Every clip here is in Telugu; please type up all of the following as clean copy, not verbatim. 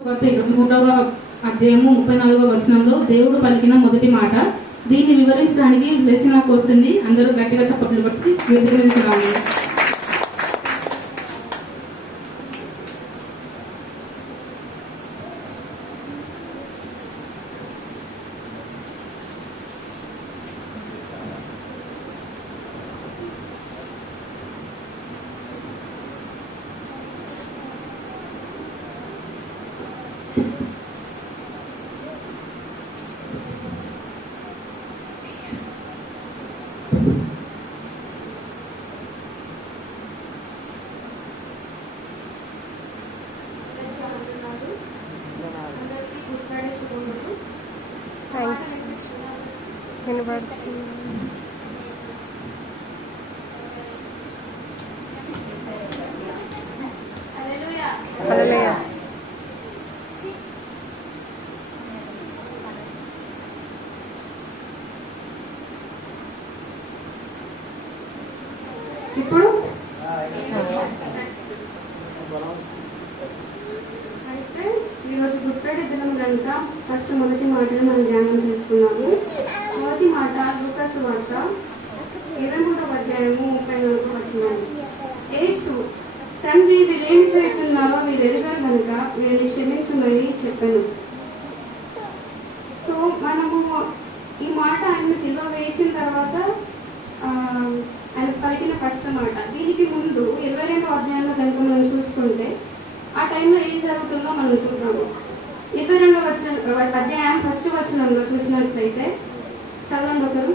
3వ అధ్యాయము 34వ వచనంలో దేవుడు పలికిన మొదటి మాట. దీన్ని వివరించడానికి బ్లెస్సింగ్ నాకు వస్తుంది. అందరూ గట్టిగా చప్పట్లు కొట్టి వివరించాలి. ఇప్పుడు అయితే ఈరోజు గుడ్ ఫ్రైడే దినం కనుక ఫస్ట్ మొదటి మాటలు మనం ధ్యానం చేసుకున్నాము. మొదటి మాట లూకాసు వార్త 23వ అధ్యాయము 34వ వచనం. యేసు తండ్రి వీరేమి చేస్తున్నారో వీరు ఎరుగరు కనుక వీరిని క్షమించమని చెప్పాను. సో మనము ఈ మాట ఆయన సిలువ వేసిన తర్వాత ఆయన పలికిన ఫస్ట్ మాట. దీనికి ముందు 22వ అధ్యాయంలో కనుక మనం చూసుకుంటే ఆ టైంలో ఏం జరుగుతుందో మనం చూద్దాము. 22వ అధ్యాయం ఫస్ట్ వచనంలో చూసినట్లయితే చదవండి ఒకరు.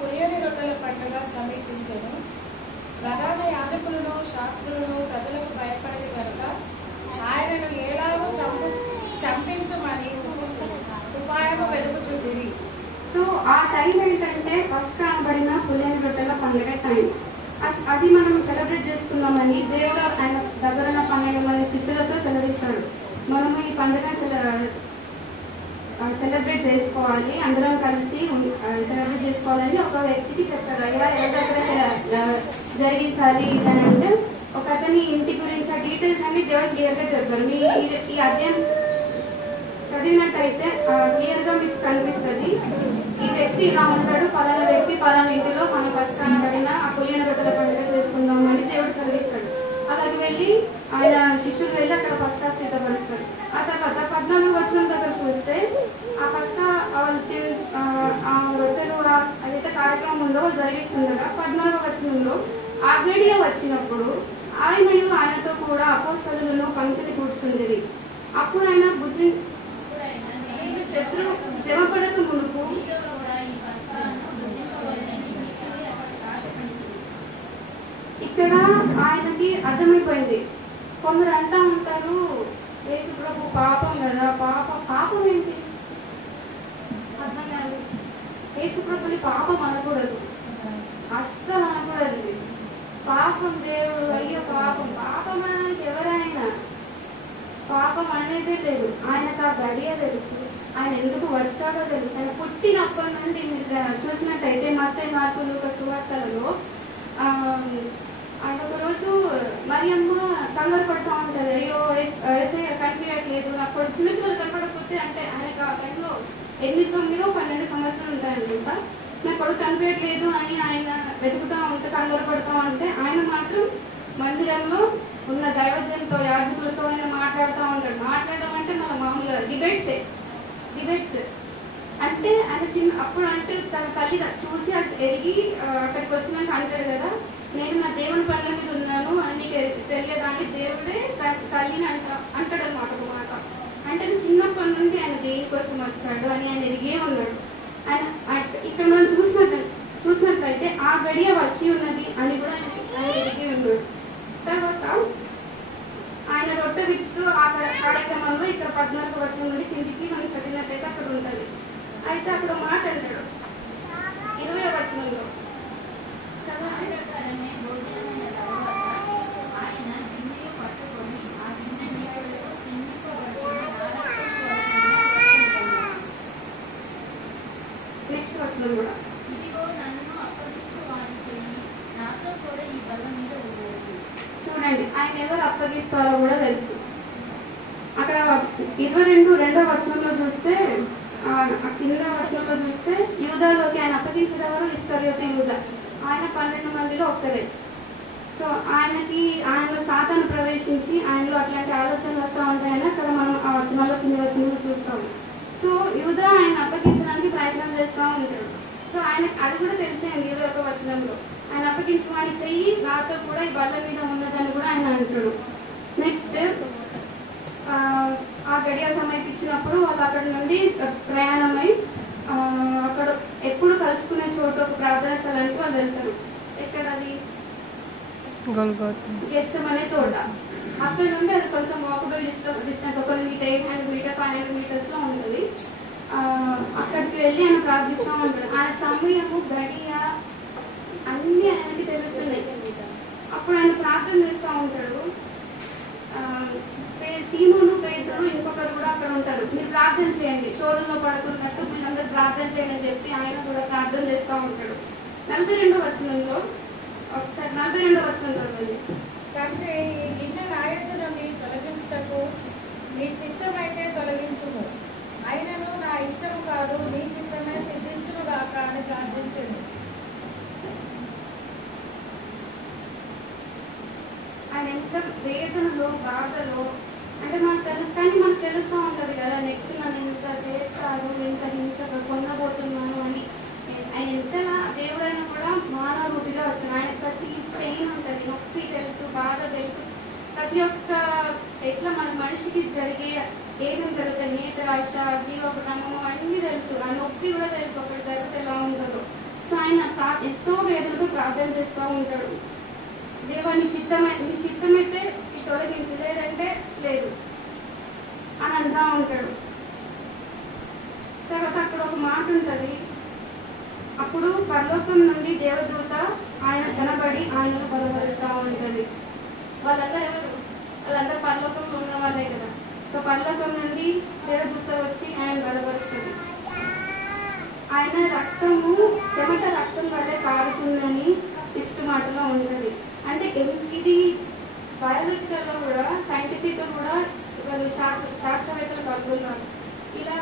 పులియని రొట్టెల పండుగ సమీపించను. ప్రధాన యాజకులను శాస్త్రులను ప్రజలకు భయపడేది కనుక ఆయనను ఎలాగో చంపించుమని ఉపాయము వెతుకుచుండిరి. సో ఆ టైం ఏంటంటే ఫస్ట్ కనబడిన పులియని రొట్టెల పండుగ టైం. అది మనం సెలబ్రేట్ చేసుకున్నామని దేవుడు ఆయన దగ్గర పండుగ శిష్యులతో సెలవిస్తాడు. మనము ఈ పండుగ సెలబ్రేట్ చేసుకోవాలి, అందరం కలిసి సెలబ్రేట్ చేసుకోవాలని ఒక వ్యక్తికి చెప్తారు. అయ్యా ఎవరి దగ్గర జరిగించాలి అని అంటే ఒక అతని ఇంటి గురించి ఆ డీటెయిల్స్ అన్ని దేవుడు క్లియర్గా చెప్తారు. మీ ఈ అధ్యాయం చదివినట్టయితే క్లియర్ గా మీకు కనిపిస్తుంది. ఈ వ్యక్తి ఇలా ఉంటాడు, పలానా వ్యక్తి పలానా ఇంటిలో మన ఫస్ట్ కనబడిన ఆ పులియని రొట్టెల పండుగ చేసుకుందామని దేవుడు చదివిస్తాడు. అలాగే వెళ్ళి ఆయన శిష్యులు వెళ్ళి అక్కడ ఫస్ట్ సిద్ధపరుస్తాడు. ఆ తర్వాత 14వ వచనం దగ్గర చూస్తే ఆ ఫస్ట్ ఆ రొట్టెలు అదైతే కార్యక్రమంలో జరిగిస్తుండగా 14వ వచనంలో ఆ గడియ వచ్చినప్పుడు ఆయనతో కూడా అపోస్తలులను పంక్తిని కూర్చుండేది. అప్పుడు ఆయన శత్రువు శ్రమపడక మునుపు ఇక్కడ ఆయనకి అర్థమైపోయింది. కొందరు అంటా ఉంటారు యేసు ప్రభు పాపం కదా, పాపం ఏంటి అర్థం కాదు. యేసు ప్రభుని పాపం అనకూడదు, అస్సలు అనకూడదు. పాపం దేవుడు అయ్యో పాపం అనడానికి ఎవరైనా పాపం అనేదే లేదు. ఆయనకు ఆ గడియ తెలుసు, ఆయన ఎందుకు వచ్చాడో తెలుసు. ఆయన పుట్టినప్పటి నుండి మీరు చూసినట్టయితే మత్తయి మార్కు లూకా సువార్తలలో ఆయన ఒకరోజు మరియమ్మ కంగారు పడుతూ ఉంటుంది. అయ్యో ఏసయ్య కనిపించట్లేదు, అప్పుడు చిన్నపిల్లలు కనపడకపోతే అంటే ఆయనకు ఆ టైంలో 8, 9, 12 సంవత్సరాలు ఉంటాయనుకుంటా. నా కొడుకు కనిపించట్లేదు అని ఆయన వెతుకుతూ ఉంటే కంగారు పడుతూ ఉంటే ఆయన మాత్రం మందిరంలో ఉన్న దైవజనంతో యాజకులతో ఆయన మాట్లాడుతూ ఉంటాడు. మాట్లాడడం అంటే మన మామూలుగా డిబేట్స్ అంటే ఆయన అప్పుడు అంటే తన తల్లి చూసి ఎరిగి అక్కడికి వచ్చినాక అంటాడు కదా, నేను నా దేవుని పనుల మీద ఉన్నాను అని నీకు తెలియదాన్ని దేవుడే తల్లిని అంటాడు అనమాట. ఒక మాట అంటే చిన్నప్పటి నుండి ఆయన దేనికోసం వచ్చాడు అని ఆయన ఎరిగే ఉన్నాడు. ఆయన ఇక్కడ మనం చూసినట్లయితే ఆ గడియ వచ్చి ఉన్నది అని కూడా ఆయన ఎరిగి ఉన్నాడు. తర్వాత ఆయన రొట్టె విచ్చుతూ ఆ కార్యక్రమంలో ఇక్కడ 14వ వచనం నుండి కిందికి మనం చదివినట్లయితే అక్కడ ఉంటుంది. అయితే అక్కడ మాట అంటాడు 20వ వచనంలో నెక్స్ట్ వచనం కూడా చూడండి ఆయన ఎవరు అప్పగిస్తారు కూడా తెలుసు. అక్కడ 22వ వచనంలో చూస్తే, కింద వచనంలో చూస్తే, యూదాలోకి ఆయన అప్పగించేవారు ఇస్కరియోతు యూదా. ఆయన 12 మందిలో ఒక్కరే. సో ఆయనలో సాతాను ప్రవేశించి ఆయనలో అట్లాంటి ఆలోచనలు వస్తూ ఉంటాయని అక్కడ మనం ఆ వచనాల్లో కింద వచనంలో చూస్తాము. సో యూదా ఆయన అప్పగించడానికి ప్రయత్నం చేస్తూ ఉంటాడు. సో ఆయన అది కూడా తెలిసేయండి 21వ వచనంలో, ఆయన అప్పగించమని చెయ్యి, నాతో కూడా ఈ బల్ల మీద ఉన్నదని కూడా ఆయన అంటాడు. నెక్స్ట్ ఆ గడియ సమీపించినప్పుడు వాళ్ళు అక్కడ నుండి ప్రయాణమై అక్కడ ఎప్పుడు కలుసుకునే చోటు ఒక ప్రార్థనా స్థలానికి వాళ్ళు వెళ్తారు. ఎక్కడ అది? గెత్సెమనే తోట. అక్కడ నుండి అది కొంచెం వాకబుల్ డిస్టెన్స్, ఒక 800 మీటర్ 500 మీటర్స్ లో ఉంటుంది. అక్కడికి వెళ్ళి ఆయన ప్రార్థిస్తూ ఉంటాడు. ఆయన సమయము గడియ అన్ని ఆయనకి తెలుస్తున్నాయి. అప్పుడు ఆయన ప్రార్థన చేస్తూ ఉంటాడు. సీమోను, పేతురు, ఇంకొకరు కూడా అక్కడ ఉంటారు. మీరు ప్రార్థన చేయండి, శోధనలో పడుతున్నట్టు మీరందరూ ప్రార్థన చేయండి అని చెప్పి ఆయన కూడా ప్రార్థన చేస్తూ ఉంటాడు. 42వ వచనంలో ఒకసారి 42వ వచనంలో తండ్రి, ఈ గిన్నె నా యొద్ద నుండి తొలగించుటకు నీ చిత్తమైతే తొలగించుము, అయినను నా ఇష్టం కాదు, నీ చిత్తమే సిద్ధించును గాక అని ప్రార్థించండి. ఆయన ఎంత వేదనలో, బాధలో, అంటే మనకు తెలుసు, కానీ మనకు తెలుస్తూ ఉంటుంది కదా నెక్స్ట్ నన్ను ఇంత చేస్తారు, ఇంత హింసగా పొందబోతున్నాను అని. ఆయన ఎంతలా దేవుడైనా కూడా మానవ రూపిగా వచ్చాను. ఆయన ప్రతి పెయిన్ ఉంటుంది, నొప్పి తెలుసు, బాధ తెలుసు, ప్రతి ఒక్క ఎట్లా మన మనిషికి జరిగే ఏమేమి జరుగుతాయి, నేత్రాశ, జీవభ్రమము అన్నీ తెలుసు. ఆ నొప్పి కూడా తెలుసు, ఒకటి జరిగితే ఎలా ఉంటుందో. సో ఆయన ఎంతో వేదనతో ప్రార్థన చేస్తూ ఉంటాడు. దేవా నీ చిత్తమైతే తొలగించు, లేదంటే లేదు అని అంటూ ఉంటాడు. తర్వాత అక్కడ ఒక మాట ఉంటుంది. అప్పుడు పరలోకం నుండి దేవదూత ఆయన కనబడి ఆయనను బలపరుస్తూ ఉంటుంది. వాళ్ళందరూ ఎవరు? వాళ్ళందరూ పరలోకంలో ఉన్న వాళ్ళే కదా. సో పరలోకం నుండి దేవదూత వచ్చి ఆయన బలపరుస్తుంది. ఆయన రక్తము చెమట రక్తం వల్లే కారుతుందని నెక్స్ట్ మాటలో ఉంటుంది. అంటే ఇది బయాలజికల్ లో కూడా, సైంటిఫిక్ గా కూడా వాళ్ళు శాస్త్రవేత్తలు కనుగొన్నారు. ఇలా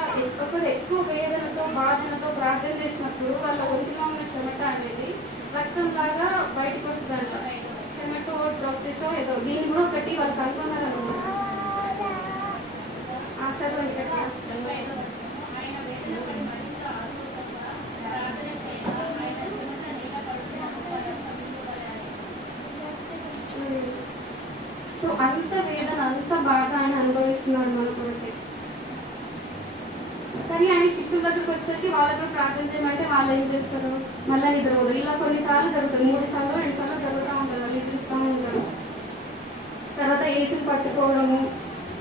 ఒకరు ఎక్కువ వేదనతో, బాధలతో ప్రార్థన చేసినప్పుడు వాళ్ళ ఒంటిలో ఉన్న చెమట అనేది రక్తం లాగా బయటకు వస్తుందంట. చెమటో ప్రాసెస్ ఏదో, దీన్ని కూడా ఒకటి వాళ్ళు కనుగొన్నారు అనమాట. చదవండి కదా. సో అంత వేదన, అంత బాధ ఆయన అనుభవిస్తున్నాడు మనకుంటే. కానీ ఆయన శిష్యుల దగ్గరకు వచ్చేసరికి వాళ్ళతో ప్రార్థన చేయమంటే వాళ్ళు ఏం చేస్తారు? మళ్ళీ నిద్రపోదు. ఇలా కొన్నిసార్లు జరుగుతుంది, 3 సార్లు 2 సార్లు జరుగుతూ ఉంటారు, వాళ్ళు నిద్రిస్తూ ఉంటారు. తర్వాత యేసుని పట్టుకోవడము,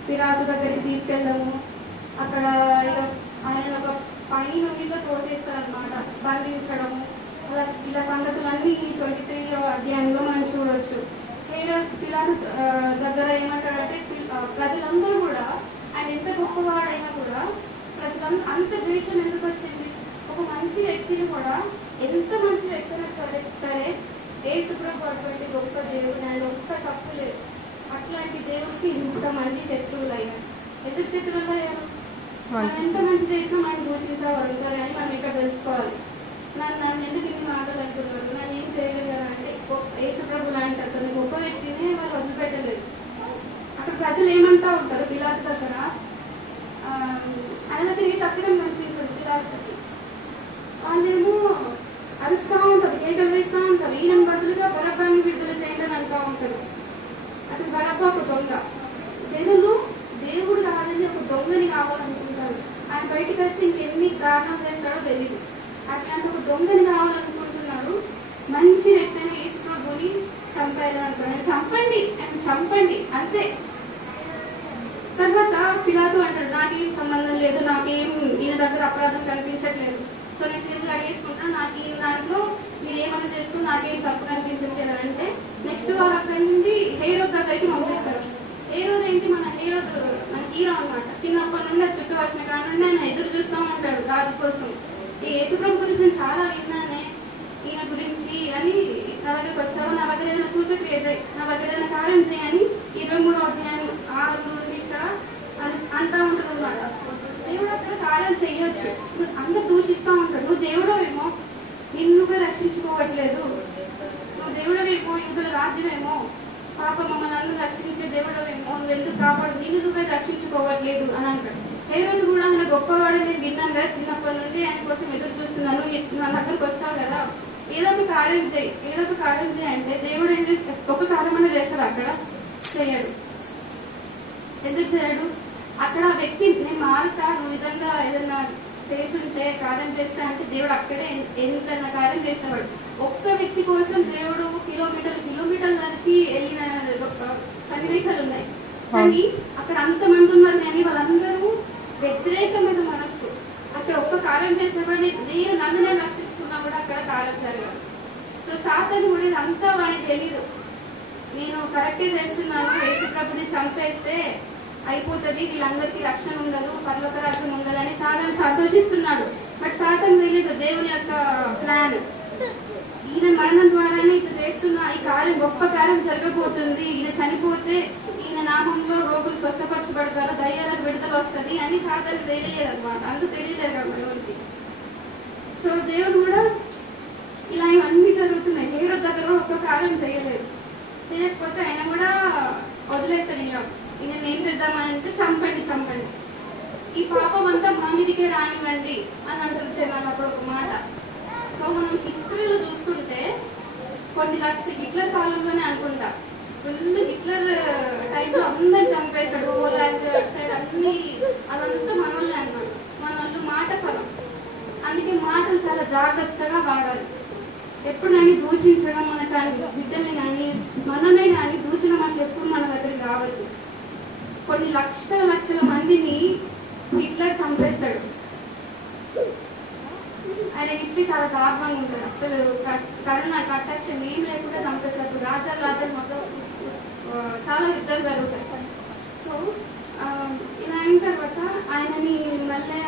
పిలాతు దగ్గరికి తీసుకెళ్ళడము, అక్కడ ఆయన ఒక పై నుండి తోసేస్తారనమాట, బంధించడము, ఇలా సంగతులన్నీ 23వ అధ్యాయంలో మనం చూడవచ్చు. పిలాతు దగ్గర ఏమంటాడంటే, ప్రజలందరూ కూడా ఆయన ఎంత గొప్పవాడైనా కూడా ప్రజలందరూ అంత ద్వేషం ఎందుకు వచ్చింది? ఒక మంచి వ్యక్తిని కూడా, ఎంత మంచి వ్యక్తిని సరే యేసు ప్రభువు అటువంటి గొప్ప దేవుడు, ఆయన ఒక్క తప్పు లేదు. అట్లాంటి దేవుడికి ఇంతమంది శత్రువులు అయ్యారు. ఎందుకు శత్రువులు అయ్యారు? మనం ఎంత మంచి చేసినా మనం దూషించేవారు సరే అని మనం ఇక్కడ తెలుసుకోవాలి. నన్ను ఎందుకు ఇన్ని మాటలు అంటున్నారు, నన్ను ఏం చేయలేదు కదా అంటే, యేసు ప్రభు లాంటి అతను గొప్ప వ్యక్తిని వాళ్ళు వదిలిపెట్టలేదు. అక్కడ ప్రజలు ఏమంటా ఉంటారు పిలాతు దగ్గర, ఆయన తిరిగి తప్పిదం కనిపించదు పిలాతుకి. వాళ్ళేమో అరుస్తూ ఉంటారు, కేకలు వేస్తూ ఉంటారు, ఈయన బదులుగా బరబ్బాని విడుదల చేయండి అని అంటూ ఉంటారు. అసలు బరబ్బా ఒక దొంగ. జనులు దేవుడు కాదని ఒక దొంగని కావాలనుకుంటారు. ఆయన బయటకు వస్తే ఇంకెన్ని దారుణం చేస్తాడో తెలియదు. అట్లాంటి ఒక దొంగని కావాలనుకుంటున్నారు. మంచి వ్యక్తిని యేసు ప్రభుని చంపారనుకున్నాను, చంపండి అని చంపండి అంతే. తర్వాత పిలాతు అంటాడు, నాకేం సంబంధం లేదు, నాకేం ఈయన దగ్గర అపరాధం కనిపించట్లేదు, సో నేను చేతులు అడిగేసుకుంటాను, నాకు ఈ దాంట్లో మీరు ఏమన్నా చేస్తూ నాకేం తప్పు కనిపించట్లేదు అంటే నెక్స్ట్ వాళ్ళు అక్కడి నుండి హేరోద్ దగ్గరికి పంపిస్తారు. హేరోద్ ఏంటి? మన హీరో అనమాట. చిన్నప్పటి నుండి అది చుట్టూ వచ్చిన కానుండి ఆయన ఎదురు చూస్తూ ఉంటాడు రాజు కోసం. ఈ యేసుప్రభు గురించి నేను చాలా విన్నానే, ఈయన గురించి అని నా దగ్గరకు వచ్చావు, నా దగ్గర ఏదైనా సూచక్రియ, నా దగ్గర ఏదైనా కార్యం చేయని 23వ అధ్యాయం కాపాడు, నిన్ను నువ్వే రక్షించుకోవట్లేదు అని అంటాడు. హేరోదు కూడా ఆయన గొప్పవాడు, నేను విన్నాను కదా, చిన్నప్పటి నుండి ఆయన కోసం ఎదురు చూస్తున్నాను, నా దగ్గరకు వచ్చావు కదా, ఏదో ఒక కార్యం చేయి, ఏదో ఒక కార్యం చేయి అంటే దేవుడు ఏం చేస్తే ఒక కార్యమైనా చేస్తాడు? అక్కడ చేయడు. ఎందుకు చేయడు? అక్కడ ఆ వ్యక్తి నేను మారుతా, నువ్వు విధంగా ఏదన్నా చేస్తుంటే కార్యం చేస్తా అంటే దేవుడు అక్కడే ఎంత కార్యం చేసేవాడు. ఒక్క వ్యక్తి కోసం దేవుడు కిలోమీటర్లు నడిచి వెళ్ళిన సన్నివేశాలు ఉన్నాయి. కానీ అక్కడ అంతమంది ఉన్నారు కానీ వాళ్ళందరూ వ్యతిరేకమైన మనస్సు. అక్కడ ఒక్క కార్యం చేసినప్పుడు నేను నన్ను నేను రక్షించుకున్నా కూడా అక్కడ కార్యం జరగదు. సో సాతాను కూడా ఇదంతా వాడికి తెలీదు. నేను కరెక్టే చేస్తున్నాను, యేసు ప్రభుని చంపేస్తే అయిపోతుంది, వీళ్ళందరికీ రక్షణ ఉండదు, పరలోక రాజ్యం ఉండదు అని సాతాను సంతోషిస్తున్నాడు. బట్ సాతాను తెలియదు దేవుని యొక్క ప్లాన్. ఈయన మరణం ద్వారానే ఇట్లా చేస్తున్న ఈ కార్యం, గొప్ప కార్యం జరగబోతుంది, ఈయన చనిపోతే ఈయన నామంలో రోగులు స్వస్థపరచబడతారు, దయ్యాలకు విడుదల వస్తుంది అని సాతాను తెలియలేదు అనమాట. అందుకు తెలియలేదు కదా ఎవరికి. సో దేవుడు కూడా ఇలా ఇవన్నీ జరుగుతున్నాయి. హేరోదు దగ్గర ఒక్క కార్యం చేయకపోతే ఆయన కూడా వదిలేస్తాడు. ఈయన ఏం చేద్దామనంటే చంపండి, ఈ పాపం అంతా మా మీదికే రానివ్వండి అని అంటారు జనాలు అప్పుడు ఒక మాట. సో మనం హిస్టరీలో చూసుకుంటే కొన్ని లక్షల హిట్లర్ కాలంలోనే అనుకుంటా, ఫుల్ హిట్లర్ టైంలో అందరు చంపేస్తాడు, అన్ని అదంతా మనల్ని అన్నమాట. మన వాళ్ళు మాట ఫలం. అందుకే మాటలు చాలా జాగ్రత్తగా వాడాలి. ఎప్పుడైనా దూషించడం, మన కానీ బిడ్డల్ని కానీ మనమే కానీ దూషణం అంటే ఎప్పుడు మన దగ్గరికి రావద్దు. కొన్ని లక్షల మందిని హిట్లర్ చంపేస్తాడు. ఆయన హిస్టరీ చాలా దారుణంగా ఉంటుంది. అసలు కరుణ కటాక్షం ఏం లేకుండా చంపేస్తారు. రాజాలు మొత్తం చాలా యుద్ధాలు జరుగుతాయి. సో ఇలా అయిన తర్వాత ఆయనని మళ్ళీ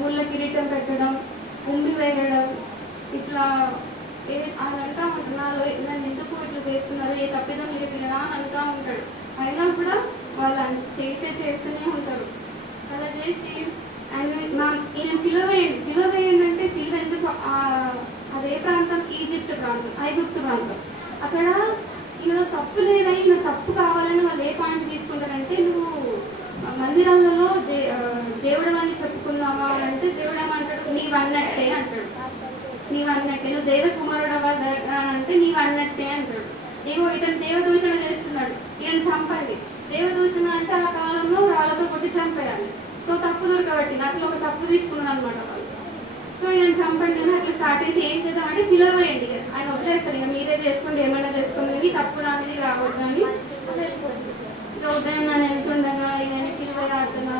ముళ్ళ కిరీటం పెట్టడం, ఉమ్మి వేయడం, ఇట్లా ఆయన అంటా ఉంటున్నారు, నన్ను ఎందుకు ఇట్లా చేస్తున్నారు, ఏ తప్పిదం లేకుండా అని అంటా ఉంటాడు. అయినా కూడా వాళ్ళు చేస్తూనే ఉంటారు. అలా చేసి ఈయన సిలువ వేయండి అంటే సిలువ ఎందుకు అదే ప్రాంతం, ఈజిప్ట్ ప్రాంతం, ఐగుప్తు ప్రాంతం. అక్కడ ఈయన తప్పు లేదా, ఈయన తప్పు కావాలని వాళ్ళు ఏ పాయింట్ తీసుకుంటారంటే, నువ్వు మందిరాలలో దేవుడు అని చెప్పుకున్నావా అంటే దేవుడు ఏమంటాడు, నీవన్నట్టే అంటాడు. నీవన్నట్టే, నువ్వు దేవ కుమారుడవా అంటే నీవన్నట్టే అంటాడు. ఏమో ఇతను దేవదూషణ చేస్తున్నాడు, ఈయన చంపండి. దేవదూషణ అంటే ఆ కాలంలో రాళ్లతో కొట్టి చంపేయాలి. సో తప్పు దొరకబట్టింది, అట్లా ఒక తప్పు తీసుకున్నాను అనమాట వాళ్ళు. సో ఈయన చంపండి అని అట్లా స్టార్ట్ చేసి ఏం చేద్దామంటే సిలువ వేయండి, ఆయన వదిలేస్తారు, ఇక మీరే చేసుకోండి, ఏమైనా చేసుకోండి, తప్పు అనేది రావద్దు అని అలా వెళ్ళిపోతుంది. ఇక ఉదయం నేను వెళ్తుండగా ఈయన సిలువ ఆడుతున్నా.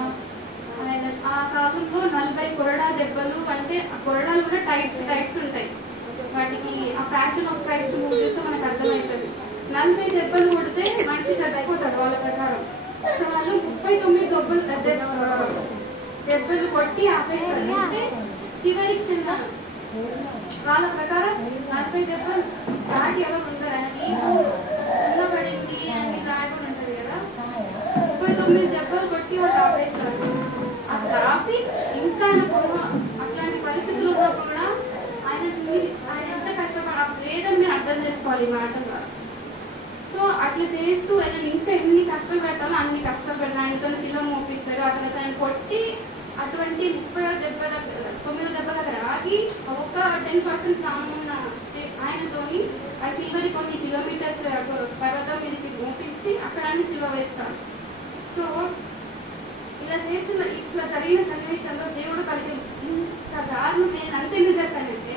ఆయన ఆ కాలంలో 40 కొరడా దెబ్బలు, అంటే ఆ కొరడాలు కూడా టైప్స్ ఉంటాయి. వాటికి ఆ ఫ్యాషన్ ఆఫ్ క్రైస్ట్ మూవ్ చేస్తే మనకు అర్థమవుతుంది. 40 దెబ్బలు కొడితే మనిషి చచ్చిపోతాడు వాళ్ళ ప్రకారం. సో వాళ్ళు 39 దెబ్బలు కొట్టి ఆపేస్తారు. అంటే చివరికి చిన్న వాళ్ళ ప్రకారం 40 దెబ్బలు దాటి ఎవరు ఉంటారని ఉన్నపడింది అని రాయకుండా ఉంటది కదా. 39 దెబ్బలు కొట్టి వాళ్ళు ఆపేస్తారు. అట్లా ఆపి ఇంకా అట్లాంటి పరిస్థితులు ఉన్నప్పుడు కూడా ఆయన ఎంత కష్టపడ లేదని మీరు అర్థం చేసుకోవాలి ఈ మాట ద్వారా. సో అట్లా చేస్తూ ఆయన ఇంకా ఎన్ని కష్టాలు పెట్టాలో అన్ని కష్టాలు పెట్టాలి. ఆయనతో సిలువ మోపిస్తారు. అతను ఆయన కొట్టి అటువంటి 30 దెబ్బల 9 దెబ్బల దగ్గర ఆగి ఒక 10% ప్రాణం ఉన్న ఆయనతోని ఆ సిలువని కొన్ని కిలోమీటర్స్ పర్వతం మీదకి మోపించి అక్కడ అన్ని సిలువ వేస్తారు. సో ఇలా చేసిన ఇట్లా జరిగిన సన్నివేశంలో దేవుడు కలిగి ఇంత దారుణం నేను అంత ఎందుకు చెప్పానంటే,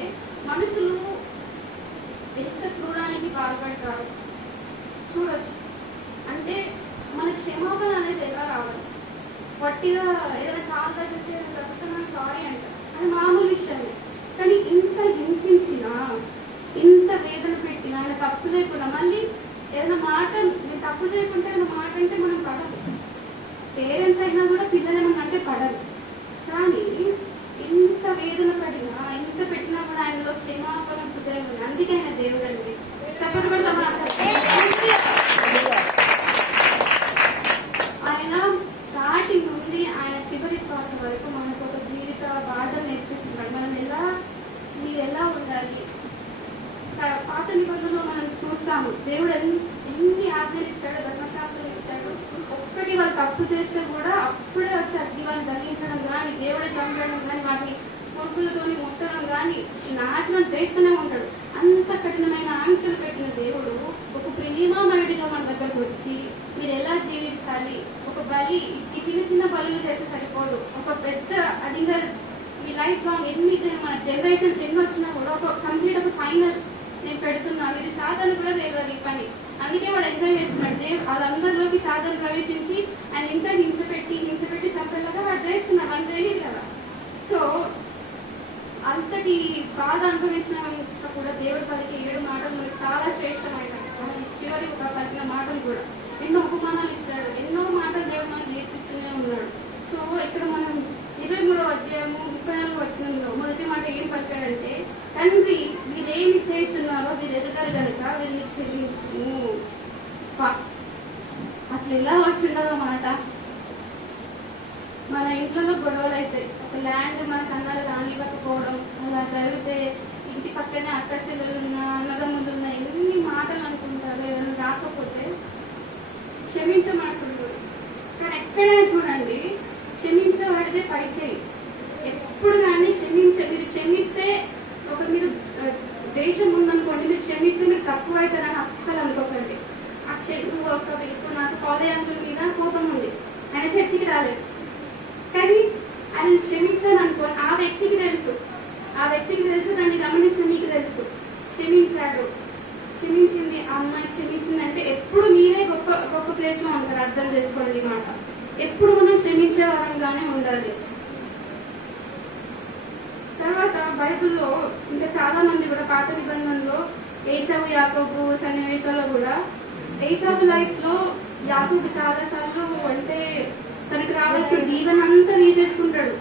మనుషులు ఎంత క్రూరానికి పాల్పడతారు చూడొచ్చు. అంటే మన క్షమాపణ అనేది ఎలా రావాలి, వట్టిగా ఏదైనా చాలా తగ్గితే సారీ అంట, అది మామూలు విషయమే. కానీ ఇంత హింసించినా, ఇంత వేదన పెట్టినా, ఆయన తప్పు లేకుండా మళ్ళీ ఏదైనా మాట నేను తప్పు చేయకుంటే ఏదైనా మాట అంటే మనం పడదు. పేరెంట్స్ అయినా కూడా పిల్లలు ఏమన్నా అంటే పడదు. కానీ ఇంత వేదన పడినా, ఇంత పెట్టినా కూడా ఆయనలో క్షమాపణ హృదయం ఉంది. అందుకే ఆయన దేవుడు అండి. చెప్పండి కూడా ఆయన స్టార్టింగ్ నుండి ఆయన చివరి శ్వాస వరకు మనకు ఒక జీవిత బాధను నేర్పిస్తున్నాడు. మీరు ఎలా ఉండాలి. పాత నిబంధనలో మనం చూస్తాము దేవుడు ఎన్ని ఆజ్ఞలు ఇచ్చాడో, ధర్మశాస్త్రం ఇచ్చాడు, ఒక్కటి తప్పు చేస్తే కూడా అప్పుడే వచ్చి అగ్నివాన్ని తగ్గించడం కానీ, దేవుడే చంపడం కానీ, వాటిని కొడుకులతోని ముట్టడం కానీ నాశనం చేస్తూనే ఉంటాడు. అంత కఠినమైన ఆంక్షలు పెట్టిన దేవుడు ఒక ప్రేమమయుడిగా మన దగ్గరకు వచ్చి మీరు ఎలా జీవించాలి, ఒక బలి, ఈ చిన్న చిన్న బలులు చేస్తే సరిపోదు, ఒక పెద్ద అడిగా మీ లైఫ్ లాంగ్ ఎన్ని మన జనరేషన్స్ ఎన్ని వచ్చినా కూడా ఒక కంప్లీట్ ఒక ఫైనల్ నేను పెడుతున్నాను. ఇది సాధన కూడా తెలియదు ఈ పని, అందుకే వాడు ఎంజాయ్ చేస్తున్నాడు. వాళ్ళందరిలోకి సాధన ప్రవేశించి ఆయన ఇంత హింస పెట్టి చంపేలాగా వాడు చేస్తున్నాడు, అని తెలియదు కదా. సో అంతటి బాధ అనుభవించిన కూడా దేవుడు పలికి 7 మాటలు మనకి చాలా శ్రేష్టమైనవి. మనకి చివరి ఒక పలికిన మాటలు కూడా ఎన్నో ఉపమానాలు ఇచ్చాడు, ఎన్నో మాటలు దేవుడు మనకు నేర్పిస్తూనే ఉన్నాడు. సో ఇక్కడ మనం 23వ అధ్యాయము 34వ వచనంలో మొదటి మాట ఏం పలికాడంటే, తండ్రి మీరేమి చేస్తున్నారో మీరు ఎదుగారు కనుక వీరిని క్షమించుము. అసలు ఎలా వచ్చిండదో మాట. మన ఇంట్లో గొడవలు అయితే ఒక ల్యాండ్ మనకు అన్నలు రానివ్వకపోవడం, అలా జరిగితే ఇంటి పక్కనే అక్క చెల్లెలున్నా అన్నదమ్ములున్నా ఎన్ని మాటలు అనుకుంటారు, ఏదైనా రాకపోతే క్షమించమంటున్నారు. కానీ ఎక్కడైనా చూడండి క్షమించబడితే పై చేయి. ఎప్పుడు కానీ మీరు క్షమిస్తే ఒక మీరు దేశం ఉందనుకోండి, మీరు క్షమిస్తే మీరు తక్కువ అవుతారని అస్సలు అనుకోకండి. ఇప్పుడు నాకు కాలేజ్ అంకుల్ మీద కోపం ఉంది, ఆయన చర్చికి రాలేదు, కానీ ఆయన క్షమించాను అనుకోని ఆ వ్యక్తికి తెలుసు దాన్ని గమనించిన మీకు తెలుసు క్షమించాడు, క్షమించింది ఆ అమ్మాయి క్షమించింది అంటే ఎప్పుడు మీరే గొప్ప గొప్ప ప్లేస్ లో ఉంటారు. అర్థం చేసుకోండి మాట. ఎప్పుడు మనం క్షమించే వారంగానే ఉండాలి. తర్వాత బైబిల్లో ఇంకా చాలా మంది కూడా పాత నిబంధనలో ఏశావు యాకోబు సన్నివేశాల్లో కూడా ఏశావు లైఫ్ లో యాకోబు చాలా సార్లు అంటే తనకి రావాల్సిన దీవెన అంతా తీసేసుకుంటాడు.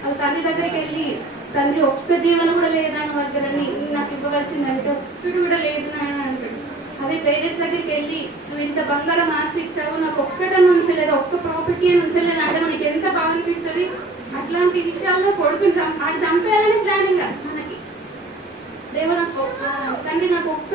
వాళ్ళ తండ్రి దగ్గరికి వెళ్ళి, తండ్రి ఒక్క దీవెన కూడా లేదా దగ్గరని నాకు ఇవ్వవలసిందంటే ఒక్కడు కూడా లేదు నాయన అంటాడు. అదే పేరెంట్స్ దగ్గరికి వెళ్ళి నువ్వు ఇంత బంగారం ఆస్తి ఇచ్చావు, నాకు ఒక్కటని ఉంచలేదు, ఒక్క ప్రాపర్టీ అని ఉంచలేదు అంటే మనకి ఎంత బాగా అనిపిస్తుంది. అట్లాంటి విషయాల్లో కొడుకుని ఆడు చంపేయాలని ప్లానింగ్ మనకి. దేవుడు తండ్రి నాకు ఒక్క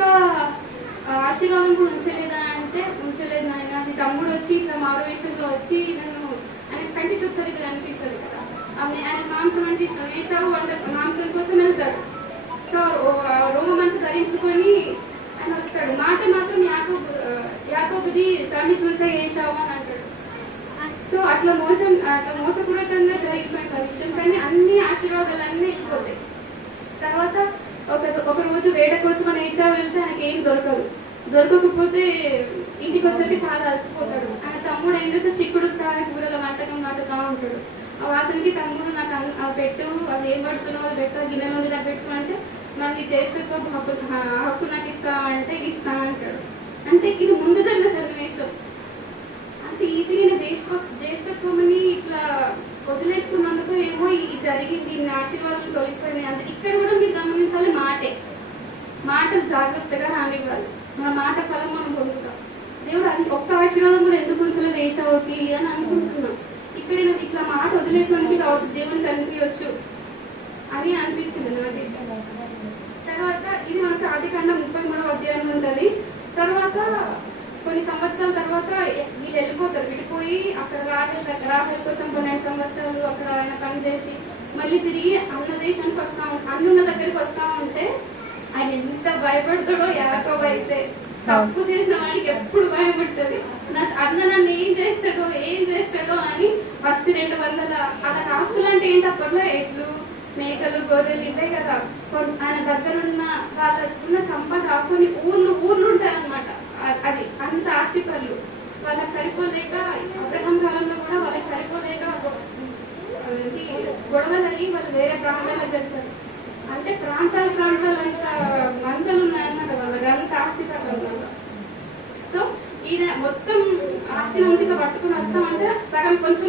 ఆశీర్వాదం కూడా ఉంచలేదా అంటే ఉంచలేదు నాయన. నీ తమ్ముడు వచ్చి ఇట్లా మారువేషంలో వచ్చి నన్ను ఆయన కంటి చూసారు ఇక్కడ అనిపిస్తుంది కదా. ఆయన మాంసం అంటే ఇష్టం, ఏశావు అంటే మాంసం కోసం వెళ్తాడు. సో రోమంతా ధరించుకొని ఆయన వస్తాడు. మాట మాత్రం యాకోబుది తమ్మి చూసే ఏశావు అని అంటాడు. సో అట్లా మోసపూరితంగా జరిగిపోయిన విషయం, కానీ అన్ని ఆశీర్వాదాలు అన్నీ వెళ్ళిపోతాయి. తర్వాత ఒక రోజు వేట కోసం అని ఏశావు వెళ్తే ఆయనకి ఏం దొరకకపోతే ఇంటికి వచ్చేసి చాలా అలసిపోతాడు. ఆయన తమ్ముడు ఏం చేస్తే చిక్కుడు కూరల వంటకం నాటుతా ఉంటాడు. ఆ వాసనకి తమ్ముడు నాకు పెట్టు, అది ఏం పడుతున్నావు అది పెట్టు, గిన్నెలో నాకు పెట్టు అంటే మనకి జ్యేష్ఠత్వం హక్కు నాకు ఇస్తా అంటే ఇస్తా అంటాడు. అంటే ఇది ముందు జరిగిన సన్నివేశం. అంటే ఈజీగా జ్యేష్ఠత్వంని ఇట్లా వదిలేసుకున్నందుకు ఏమో ఈ జరిగింది, ఆశీర్వాదాలు తొలిగిపోయినాయి. అంటే ఇక్కడ కూడా మీరు గమనించాలి, మాటలు జాగ్రత్తగా రానివ్వాలి. మన మాట ఫలం మనం పొందుతాం. దేవుడు ఒక్క ఆశీర్వాదం కూడా ఎందుకు ఉంచలేదు ఏశావుకి అని అనుకుంటున్నాం. ఇక్కడ ఇట్లా మాట వదిలేసినందుకు కావచ్చు దేవుని కనిపించవచ్చు అని అనిపించింది నాకు. తర్వాత ఇది మనకు ఆదికాండం 33వ అధ్యాయం ఉంటుంది. తర్వాత కొన్ని సంవత్సరాల తర్వాత వీళ్ళు వెళ్ళిపోతారు, విడిపోయి అక్కడ రాహేల్ కోసం 12 సంవత్సరాలు అక్కడ ఆయన పనిచేసి మళ్ళీ తిరిగి అన్న దేశానికి అన్నున్న దగ్గరికి వస్తా ఉంటే ఆయన ఎంత భయపడతాడో. యాకోబు అయితే తప్పు చేసిన వాడికి ఎప్పుడు భయం ఉంటుంది, అన్న నన్ను ఏం చేస్తాడో అని. ఫస్ట్ 200 అలా ఆస్తులు అంటే ఏంటి అప్పట్లో ఎడ్లు మేకలు గొర్రెలు ఉంటాయి కదా. ఆయన దగ్గరున్న వాళ్ళకున్న సంపద కొన్ని ఊర్లు ఉంటాయన్నమాట. అది అంత ఆస్తిపరులు. వాళ్ళకి సరిపోలేక అబ్రహం కాలంలో కూడా వాళ్ళకి సరిపోలేక గొడవలని వాళ్ళు వేరే ప్రాంతాలకు వెళ్తారు. అంటే ప్రాంతాలు అంత మంటలు ఉన్నాయన్నమాట వాళ్ళకి, అంత ఆస్తిపరులు అన్నమాట. సో ఈయన మొత్తం ఆస్తినంతిగా పట్టుకుని వస్తామంటే సగం కొంచెం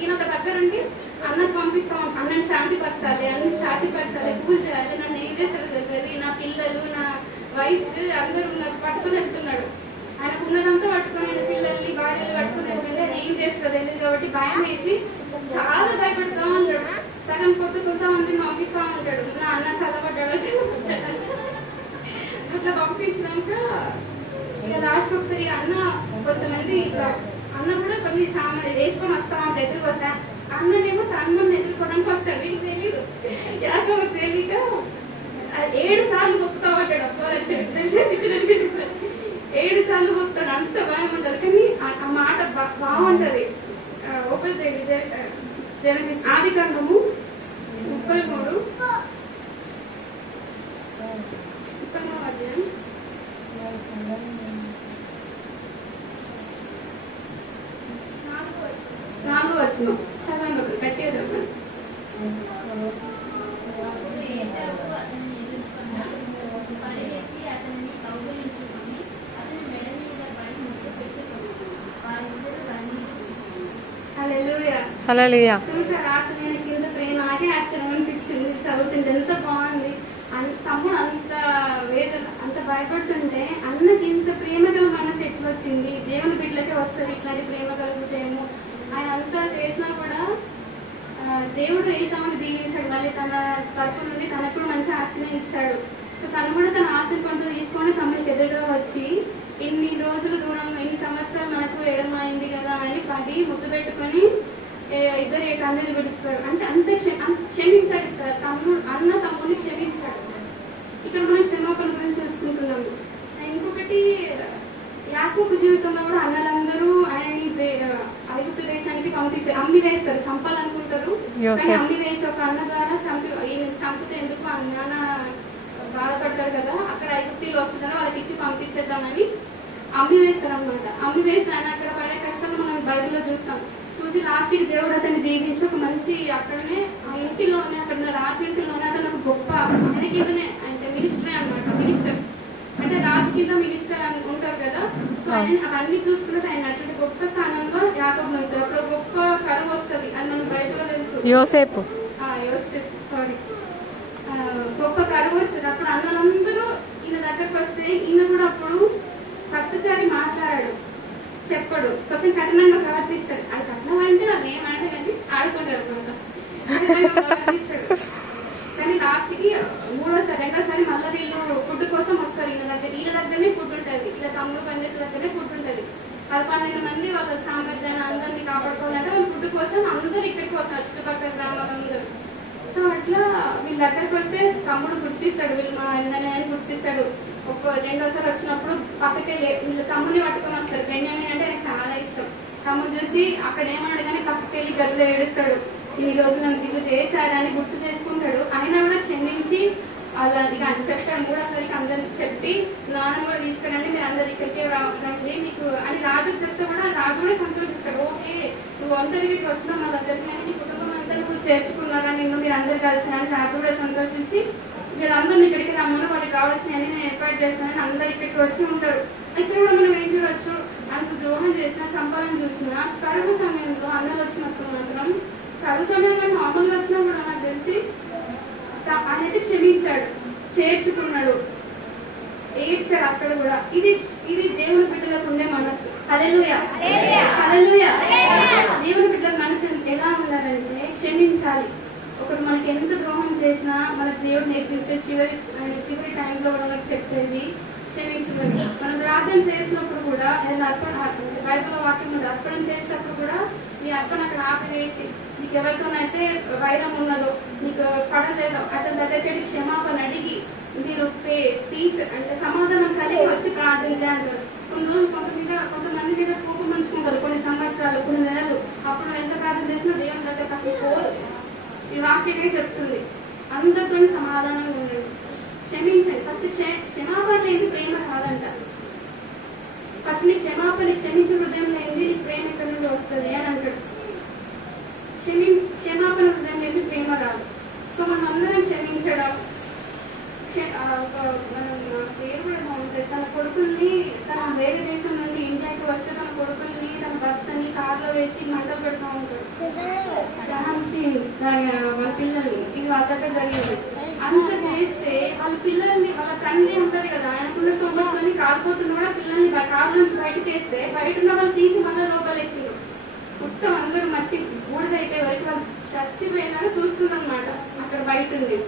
ఈయన ఒక దగ్గరుండి అన్నకు పంపిస్తాం, అన్నని శాంతిపరచాలి, పూజ చేయాలి, నన్ను ఏం చేస్తాడో తెలియదు, నా పిల్లలు నా వైఫ్స్ అందరూ నాకు పట్టుకుని వెళ్తున్నాడు. ఆయనకు ఉన్నదంతా పట్టుకుని ఆయన పిల్లల్ని భార్యలు పట్టుకుని వెళ్తుంటే ఏం చేస్తాడో తెలియదు కాబట్టి భయం వేసి చాలా భయపడతా ఉంటాడు. సగం కొంతమందిని పంపిస్తా ఉంటాడు, నా అన్న చల్లబడ్డాడు అట్లా పంపించినాక ఇక లాస్ట్ ఒకసారి అన్న కొంతమంది ఇట్లా అన్న కూడా కొన్ని సామాన్లు వేసుకొని వస్తా ఉంటా, ఎదురుకు వస్తా. అన్ననేమో తనని ఎదుర్కోవడానికి వస్తాడు. వీళ్ళకి తెలియదు, యాకోబు తెలియక 7 సార్లు మొక్కుతా ఉంటాడు. అప్పుడు 7 సార్లు మొక్కుతాడు. అంత భయం ఉంటుంది. కానీ ఆ మాట బాగుంటది. ఆదికాండము 33 అధ్యాయం 4వ వచనం చదవండి, గట్టిగా చదవండి. హల్లెలూయా. చూసారా అసలు కింద ప్రేమ నాకే ఆశ్చర్యం అనిపించింది. చదువుతుంటే ఎంత బాగుంది. తమ్ముడు అంత వేదన, అంత భయపడుతుంటే అన్నకి ఇంత ప్రేమ గల మనసు ఎట్లా వచ్చింది? దేవుని బిడ్డలకే వస్తుంది ఇట్లాంటి ప్రేమ కలుగుతాయేమో. ఆయన అంతా చేసినా కూడా దేవుడు ఏసామని దీవించాడు. మళ్ళీ తన తరపు నుండి తనకు కూడా మంచి ఆశనే ఇచ్చాడు. సో తను కూడా తన ఆశను కొంచెం తీసుకొని తమ్ముడికి ఎదురుగా వచ్చి ఇన్ని రోజులు దూరం, ఇన్ని సంవత్సరాలు మనకు ఎడమైంది కదా అని పడి ముద్దు పెట్టుకొని ఇద్దరు కన్నీళ్ళు విడుస్తారు. అంటే అంతే క్షమించాడు అన్న తమ్ముడిని క్షమించాడు. ఇక్కడ మనం క్షమాపణ గురించి చూసుకుంటున్నాము. ఇంకొకటి యాకోబు జీవితంలో కూడా అన్నలందరూ ఆయనని ఐగుప్తు దేశానికి పంపించారు. అమ్మి వేస్తారు, చంపాలనుకుంటారు. కానీ అమ్మి వేసి ఒక అన్న ద్వారా చంపితే ఎందుకు నాన్న బాధపడతారు కదా, అక్కడ ఐగుప్తీలు వస్తుందని వాళ్ళకి ఇచ్చి పంపించేద్దామని అమ్మి వేస్తారు అనమాట. అమ్మి వేసి ఆయన అక్కడ పడే కష్టం మనం బైబిల్లో చూస్తాం. చూసి లాస్ట్ దేవుడు అతన్ని దీవించి ఒక మంచి అక్కడనే ఆ ఇంటిలోనే, అక్కడ రాజు ఇంటిలోనే అతను ఒక గొప్ప ఆయనకి అంటే మినిస్టరే అనమాట. మినిస్టర్ అంటే రాజు కింద మినిస్టర్ అని ఉంటారు కదా. సో ఆయన అవన్నీ చూసుకున్నట్టు ఆయన అటువంటి గొప్ప స్థానంలో యాకోబు అవుతారు. అప్పుడు గొప్ప కరువు వస్తుంది. అది మనం బయటలో తెలుసు. యోసేపు సారీ, గొప్ప కరువు వస్తుంది. అప్పుడు అన్నలందరూ ఈయన దగ్గరకు వస్తే ఈయన కూడా అప్పుడు ఫస్ట్ సారి మాట్లాడాడు, చెప్పడు, కొంచెం కఠినంగా ప్రవర్తిస్తాడు. అది కఠినం అంటే వాళ్ళు ఏమంటే కానీ ఆడుకుంటారు అనమాట. ప్రవర్తిస్తాడు. కానీ లాస్ట్ కి రెండోసారి మళ్ళీ వీళ్ళు ఫుడ్ కోసం వస్తారు. వీళ్ళ దగ్గరనే ఫుడ్ ఉంటుంది, ఇలా తమ్ముడు పనిచేసే దగ్గరనే ఫుడ్ ఉంటుంది. 12 మంది వాళ్ళ సామ్రాజ్యాన్ని అందరినీ కాపాడుకోవాలంటే వాళ్ళ ఫుడ్ కోసం అందరూ ఇక్కడికి వస్తారు, చుట్టుపక్కల గ్రామాలందరూ. సో అట్లా వీళ్ళ దగ్గరకు వస్తే తమ్ముడు గుర్తిస్తాడు, వీళ్ళు మా అన్ననే అని గుర్తిస్తాడు. రెండోసారి వచ్చినప్పుడు పక్కకి వీళ్ళ తమ్ముడిని పట్టుకొని వస్తారు. బెన్యామీన్ అంటే నాకు చాలా ఇష్టం. తమ్ముడు చూసి అక్కడ ఏమన్నాడు కానీ పక్కకి వెళ్ళి గదిలో ఏడుస్తాడు. ఇన్ని రోజులు నన్ను దిగులు చేశారని గుర్తు చేసుకుంటాడు. ఆయన కూడా క్షమించి అలా చెప్తాడు. మూడోసారికి అందరికి చెప్పి నాన్న కూడా తీసుకురండి, మీరు అందరు ఇక్కడికే రండి నీకు అని రాజుకు చెప్తే కూడా రాజు కూడా సంతోషిస్తాడు. ఓకే నువ్వు ఒంటరికి వచ్చినా మా దగ్గరికి కానీ నీ కుటుంబం అంతా నువ్వు చేర్చుకున్నాగా, నిన్ను మీరు అందరు కలిసినని రాజు కూడా సంతోషించి వీళ్ళందరినీ ఇక్కడికి రమ్మని వాళ్ళకి కావాల్సినవి నేను ఏర్పాటు చేస్తానని అందరు ఇక్కడికి వచ్చి ఉంటారు. ఇక్కడ కూడా మనం ఏం చూడొచ్చు, అంత ద్రోహం చేసినా చంపాలని చూసినా కరువు సమయంలో అన్నలు వచ్చినప్పుడు మాత్రం, కరువు సమయంలో మామూలుగా వచ్చినా కూడా నాకు తెలిసి అనేది క్షమించాడు, చేర్చుకున్నాడు, ఏడ్చాడు అక్కడ కూడా. ఇది దేవుని బిడ్డలకు ఉండే మనసు. హల్లెలూయా, హల్లెలూయా. దేవుని బిడ్డల మనసు ఎలా ఉండాలంటే క్షమించాలి. ఒకరు మనకి ఎంత ద్రోహం చేసినా మనకు దేవుడు నేర్పిస్తే చివరి టైంలో కూడా మనకు చెప్పేది క్షమించుకోండి. మనం ప్రార్థన చేసినప్పుడు కూడా బైబిల్లో వాక్యం ఉంది, అర్పణ చేసినప్పుడు కూడా నీ అర్పణ అక్కడ ఆపివేసి నీకు ఎవరితోనైతే వైరం ఉన్నదో, నీకు పడలేదో అతని దగ్గరికి క్షమాపణ అడిగి మీరు పీస్ అంటే సమాధానం కలిగి వచ్చి ప్రార్థన చేయాలి. కొన్ని రోజులు కొంతమంది మీద కోపం ఉంచుకుంటారు, కొన్ని సంవత్సరాలు, కొన్ని నెలలు. అప్పుడు ఎంత ప్రార్థన చేసినా దేవుని దగ్గర అసలు పోదు. ఈ వాక్యమే చెప్తుంది అందరితో సమాధానంగా ఉండదు, క్షమించండి. ఫస్ట్ క్షమాపణ లేని ప్రేమ కాదంట. ఫస్ట్ నీ క్షమించే హృదయం లేని నీ ప్రేమ ఎక్కడి నుండి వస్తుంది అని అంటాడు. క్షమాపణ హృదయం లేని ప్రేమ రాదు. సో మనం అందరం క్షమించడం. పేరు కూడా బాగుంటుంది. తన కొడుకుల్ని తన వేరే దేశం నుండి ఇండియాకి వస్తే తన కొడుకుల్ని తన భర్తని కార్లో వేసి మంటలు పెడుతూ ఉంటాడు. వాళ్ళ పిల్లల్ని ఇది వాళ్ళ దగ్గర జరిగింది. అంత చేస్తే వాళ్ళ పిల్లల్ని వాళ్ళ తండ్రి ఉంటుంది కదా, ఆయనకున్న తొమ్మిదిని కాలిపోతున్న కూడా పిల్లల్ని కారు నుంచి బయటకు వేస్తే బయట ఉన్న వాళ్ళు తీసి మళ్ళీ లోపలేసింది. మొత్తం అందరూ మట్టి బూడిదైతే వరకు వాళ్ళు చచ్చిపోయినా చూస్తుందన్నమాట అక్కడ బయట ఉంది.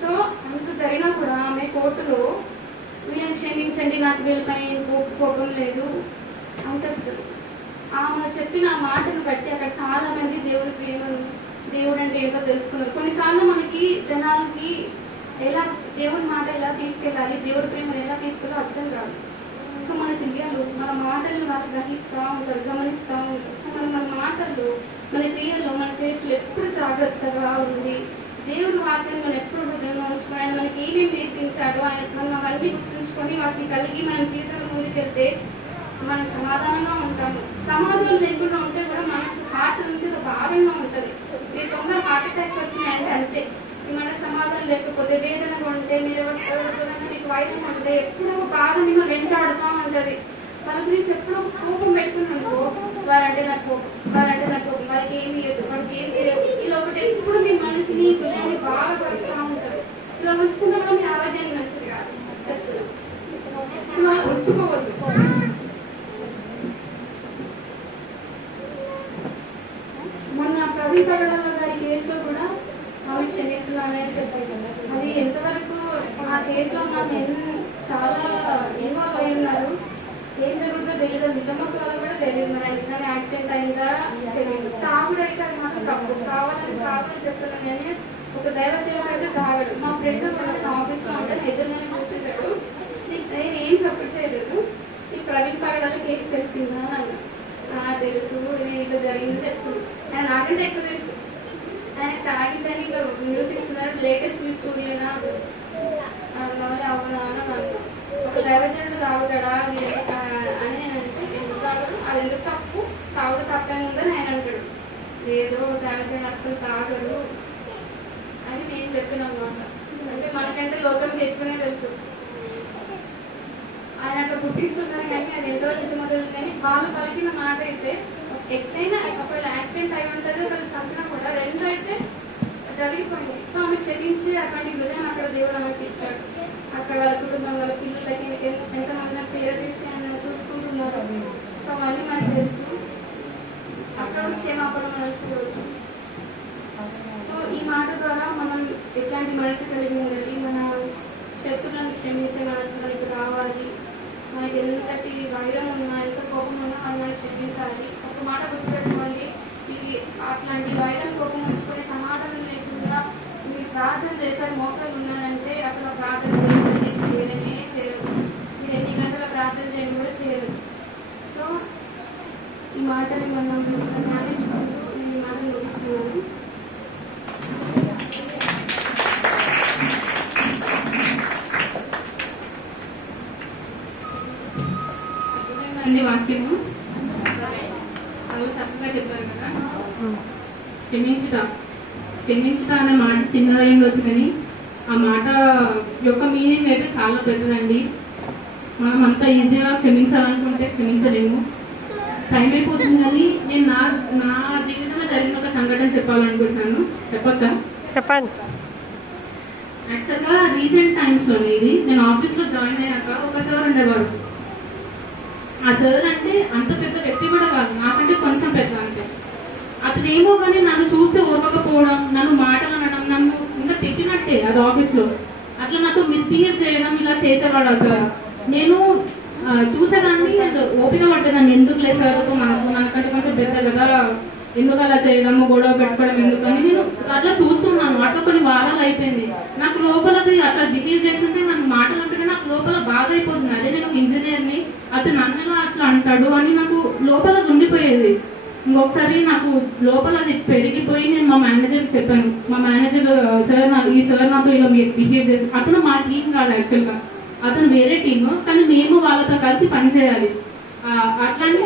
సో అంత జరిగినా కూడా ఆమె కోర్టులో వీళ్ళని క్షమించండి, నాకు వీళ్ళపై కోపం లేదు అని చెప్తుంది. ఆమె చెప్పిన మాటను బట్టి అక్కడ చాలా మంది దేవుడి ప్రేమను, దేవుడు అంటే ఏంటో తెలుసుకున్నారు. కొన్నిసార్లు మనకి జనాలకి ఎలా దేవుడి మాట ఎలా తీసుకెళ్ళాలి, దేవుడి ప్రేమను ఎలా తీసుకెళ్ళాలో అర్థం కాదు. సో మన క్రియలు, మన మాటలు వాళ్ళు గ్రహిస్తూ ఉంటారు, గమనిస్తూ ఉంటారు. సో మన మాటల్లో, మన క్రియల్లో, మన చేతులు ఎప్పుడు జాగ్రత్తగా ఉంది. దేవుడు వాక్యం మనం ఎప్పుడు హృదయంలో ఉంచుకుని ఆయన మనకి ఏమేమి నేర్పించాడో ఆయన మనం అవన్నీ గుర్తుంచుకొని వాటిని కలిగి మన జీవితంలో ముందుకెళ్తే మనం సమాధానంగా ఉంటాము. సమాధానం లేకుండా ఉంటే కూడా మనసు హార్ట్ నుంచి ఒక భారంగా ఉంటుంది. మీరు తొందర హార్ట్ అటాక్ వచ్చినాయంటే అంతే. మన సమాధానం లేకపోతే, వేదనగా ఉంటే, మీరు ఎవరితో మీకు వైద్యం ఉంటే ఎప్పుడూ బాగా మీకు వెంటాడుతూ ఉంటుంది. వాళ్ళ గురించి ఎప్పుడూ కోపం పెట్టుకున్నాను, వారంటే నాకు కోపం, వారంటే నాకు కోపం, వాళ్ళకి ఏమి లేదు, వాళ్ళకి ఏమి లేదు, ఇలా ఒకటి ఎప్పుడు మీ మనసుని పిల్లల్ని బాగా పడుతూ ఉంటారు. ఇలా ఉంచుకుంటే కూడా మీ ఆరోగ్యాన్ని మంచిది కాదు చెప్తున్నాను. ఇలా ఉంచుకోవద్దు. మొన్న ప్రవీణ్ పగడాల గారి కేసులో కూడా ఆమె క్షమిస్తున్నానని చెప్పారు. అది ఎంతవరకు ఆ కేసులో మనం చాలా ఇన్వాల్వ్ అయి ఉన్నారు, ఏం జరుగుతుందో తెలియదు, నిజమో కాదో కూడా తెలియదు. మన ఎగ్జామ్ యాక్సిడెంట్ అయిందా తెలియదు. తాగుడు అయితే అది మాకు తప్పు, కావాలని చెప్తున్నాను. కానీ ఒక దైవ సేవకు అయితే తాగడు. మా ఫ్రెండ్ కూడా నా ఆఫీస్లో ఉంటే ఎదురుగానే కూర్చుంటాడు, నేను ఏం సపోర్ట్ చేయలేదు. ఈ ప్రవీణ్ పగడాల కేసు తెలిసిందా అని అన్నా. తెలుసు, నేను ఇట్లా జరిగింది చెప్తుంది. ఆయన నాకంటే ఎక్కువ తెలుసు. ఆయన తాగిందని ఇట్లా న్యూస్ ఇస్తున్నారు, లేటెస్ట్ న్యూస్ చూడలేనా అవునా అని అన్నాను. ఒక దైవజనుడు తాగుతాడా అని అంటే ఎందుకు తాగడు, అది ఎందుకు తప్పు, తాగుడు తప్పేమి ఉందని ఆయన అంటాడు. లేదు దైవజనుడు అసలు తాగడు అని నేను చెప్పిన అన్నమాట. అంటే మనకంటే లోకం ఎక్కువనే తెలుసు. ఆయన అట్లా పుట్టిస్తున్నారు కానీ అది ఎంతో నిజమవుతుంది. కానీ వాళ్ళు పలికిన మాట అయితే ఎట్లయినా ఒకవేళ యాక్సిడెంట్ అయి ఉంటుంది, ఒకళ్ళు చంపినా కూడా రెండు అయితే జరిగిపోయింది. సో ఆమె క్షమించి అటువంటి హృదయం అక్కడ దేవుడు ఆమెకి ఇచ్చాడు. అక్కడ వాళ్ళ కుటుంబం, వాళ్ళ పిల్లలకి ఎంతమంది చేరదీసి ఆయన చూసుకుంటున్నారు. సో అవన్నీ మనకు తెలుసు. అక్కడ క్షేమాపణ మనసు. సో ఈ మాట ద్వారా మనం ఎట్లాంటి మనసు కలిగి ఉండాలి, మన శత్రులను క్షమించే మనసు మనకి రావాలి. మనకి ఎంతటి వైరం ఉన్నా, ఎంత కోపం ఉన్నా మనం క్షమించాలి. ఒక మాట గుర్తుపెట్టుకోండి, ఇది అట్లాంటి వైరం కోపం ఉంచుకొని సమాధానం లేకుండా మీరు ప్రార్థన చేశారు, మోకాలు ఉన్నారంటే అసలు ప్రార్థన చేయడమే చేయరు. మీరు ఎన్ని గంటల ప్రార్థన చేయడం కూడా చేయరు. సో ఈ మాటని మనం ధ్యానించుకుంటూ ఈ మాటలు ముగిస్తున్నాను. అన్ని వాక్యము చాలా చక్కగా చెప్పారు కదా. క్షమించుట అనే మాట చిన్నదైండొచ్చు కానీ ఆ మాట యొక్క మీనింగ్ అయితే చాలా పెద్దదండి. మనం అంతా ఈజీగా క్షమించాలనుకుంటే క్షమించలేము. టైం అయిపోతుంది కానీ నేను నా జీవితంలో జరిగిన ఒక సంఘటన చెప్పాలనుకుంటున్నాను. చెప్పొచ్చా? చెప్పండి. యాక్చువల్గా రీసెంట్ టైమ్స్ లోనే ఇది నేను ఆఫీస్ లో జాయిన్ అయ్యాక ఒక సార్ ఉండేవారు. ఆ సార్ అంటే అంత పెద్ద వ్యక్తి కూడా కాదు, నాకంటే కొంచెం పెద్ద అంతే. అతను ఏమో కానీ నన్ను చూస్తే ఓర్వకపోవడం, నన్ను మాటలు అనడం, నన్ను ఇంకా తిట్టినట్టే అది ఆఫీస్ లో అట్లా నాతో మిస్బిహేవ్ చేయడం ఇలా చేసేవాడు ఆ సార్. నేను చూసేదాన్ని ఓపిక పట్టేదాన్ని, ఎందుకు లేసారు మనకంటే కొంచెం పెద్ద కదా, ఎందుకు అలా చేయడము, గొడవ పెట్టుకోవడం ఎందుకని నేను అట్లా చూస్తున్నాను. అట్లా కొన్ని వారాలు అయిపోయింది. నాకు లోపలది అట్లా బిహేవ్ చేస్తుంటే నన్ను మాటలు అంటే నాకు లోపల బాధ అయిపోతుంది. అదే నేను ఇంజనీర్ని, అతను అన్నలా అట్లా అంటాడు అని నాకు లోపల ఉండిపోయేది. ఇంకొకసారి నాకు లోపల అది పెరిగిపోయి నేను మా మేనేజర్కి చెప్పాను. మా మేనేజర్ ఈ సార్ నాతో ఇలా మీరు బిహేవ్ చేసి, అతను మా టీం కాదు యాక్చువల్గా, అతను వేరే టీము, కానీ మేము వాళ్ళతో కలిసి పనిచేయాలి. అట్లాంటి